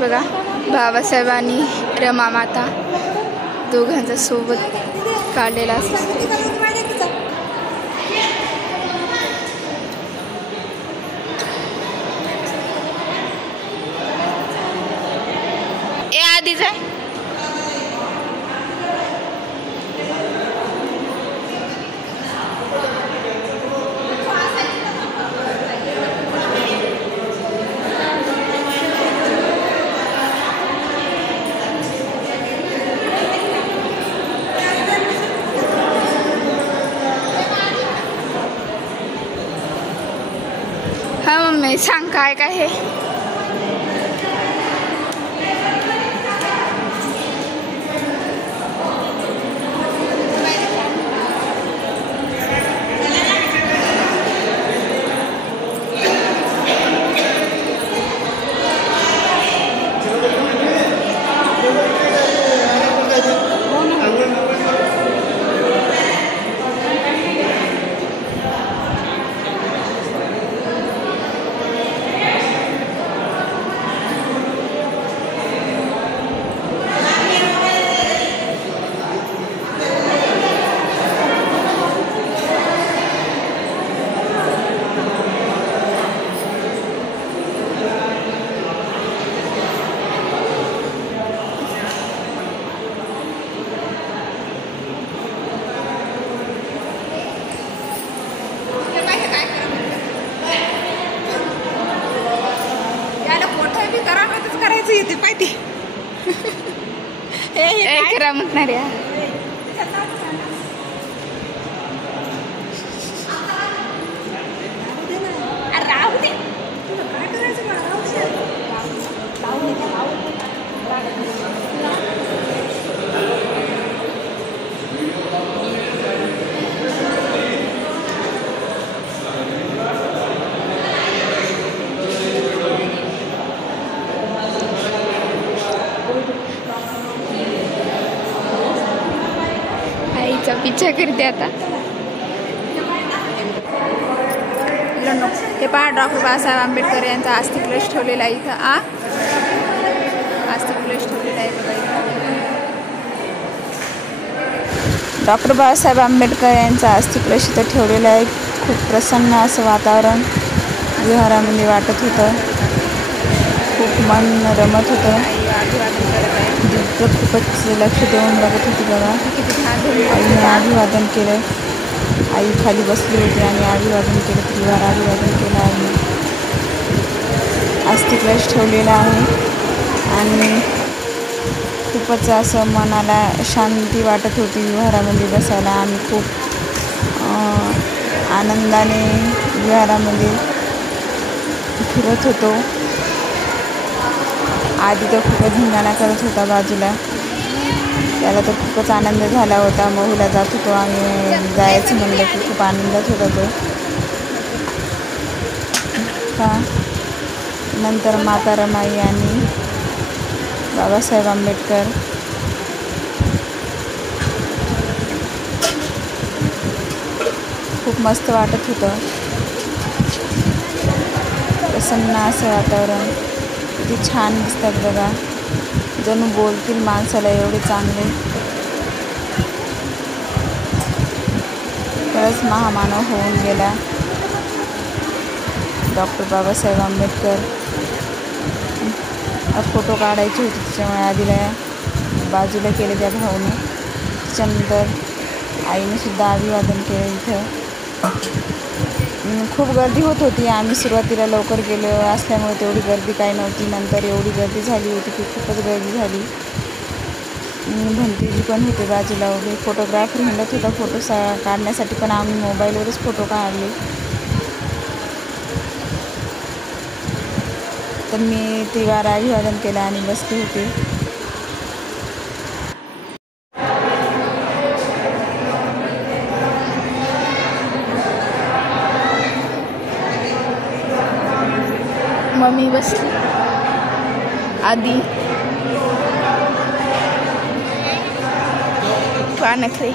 बघा बाबासाहेब आणि रमा माता दोघांचा सोबत काढलेला असतो. आधीच आहे हा मम्मी सांग काय काय हे. करायचं येते पाहिजे हे करा म्हणणार या. राहू दे काय करायचं आईचा पिच्छा करते आता. हे पहा डॉक्टर बाबासाहेब आंबेडकर यांचा आस्तिक कलश ठेवलेला आहे इथं. आस्तिक कलश ठेवलेला आहे बघा इथं. डॉक्टर बाबासाहेब आंबेडकर यांचा आस्तिक कलश इथं ठेवलेला आहे. खूप प्रसन्न असं वातावरण विहारामध्ये वाटत होतं. खूप मन रमत होतं. खूपच लक्ष देऊन बघत होती बघा. आईने अभिवादन केलं. आई खाली बसली होती आणि अभिवादन केलं. त्रिवार अभिवादन केलं आईने. आस्तिक कलश ठेवलेला आहे आणि खूपच असं मनाला शांती वाटत होती विहारामध्ये बसायला. आम्ही खूप आनंदाने विहारामध्ये फिरत होतो. आधी तर खूपच धिंगाणा करत होता बाजूला. त्याला तर खूपच आनंद झाला होता. महूला जात होतो आम्ही. जायचं म्हणलं की खूप आनंदात होता तो. का नंतर माता रमाई आणि बाबासाहेब आंबेडकर खूप मस्त वाटत होतं. प्रसन्न असं वातावरण. किती छान दिसतात बघा. जणू बोलतील माणसाला एवढे चांगले. खरंच महामानव होऊन गेला डॉक्टर बाबासाहेब आंबेडकर. फोटो काढायचे होते त्याच्यामुळे आधीला बाजूला केले त्या भाऊने. त्याच्यानंतर आईने सुद्धा अभिवादन केलं इथं. खूप गर्दी होत होती. आम्ही सुरुवातीला लवकर गेलो असल्यामुळे तेवढी गर्दी काही नव्हती. नंतर एवढी गर्दी झाली होती की खूपच गर्दी झाली. भंतीजी पण होते बाजूला उभे. फोटोग्राफर हिंडत होता फोटो काढण्यासाठी, पण आम्ही मोबाईलवरच फोटो काढले. तर मी त्रिवार अभिवादन केलं आणि बसले होते. मम्मी बसली आधी. पानखरे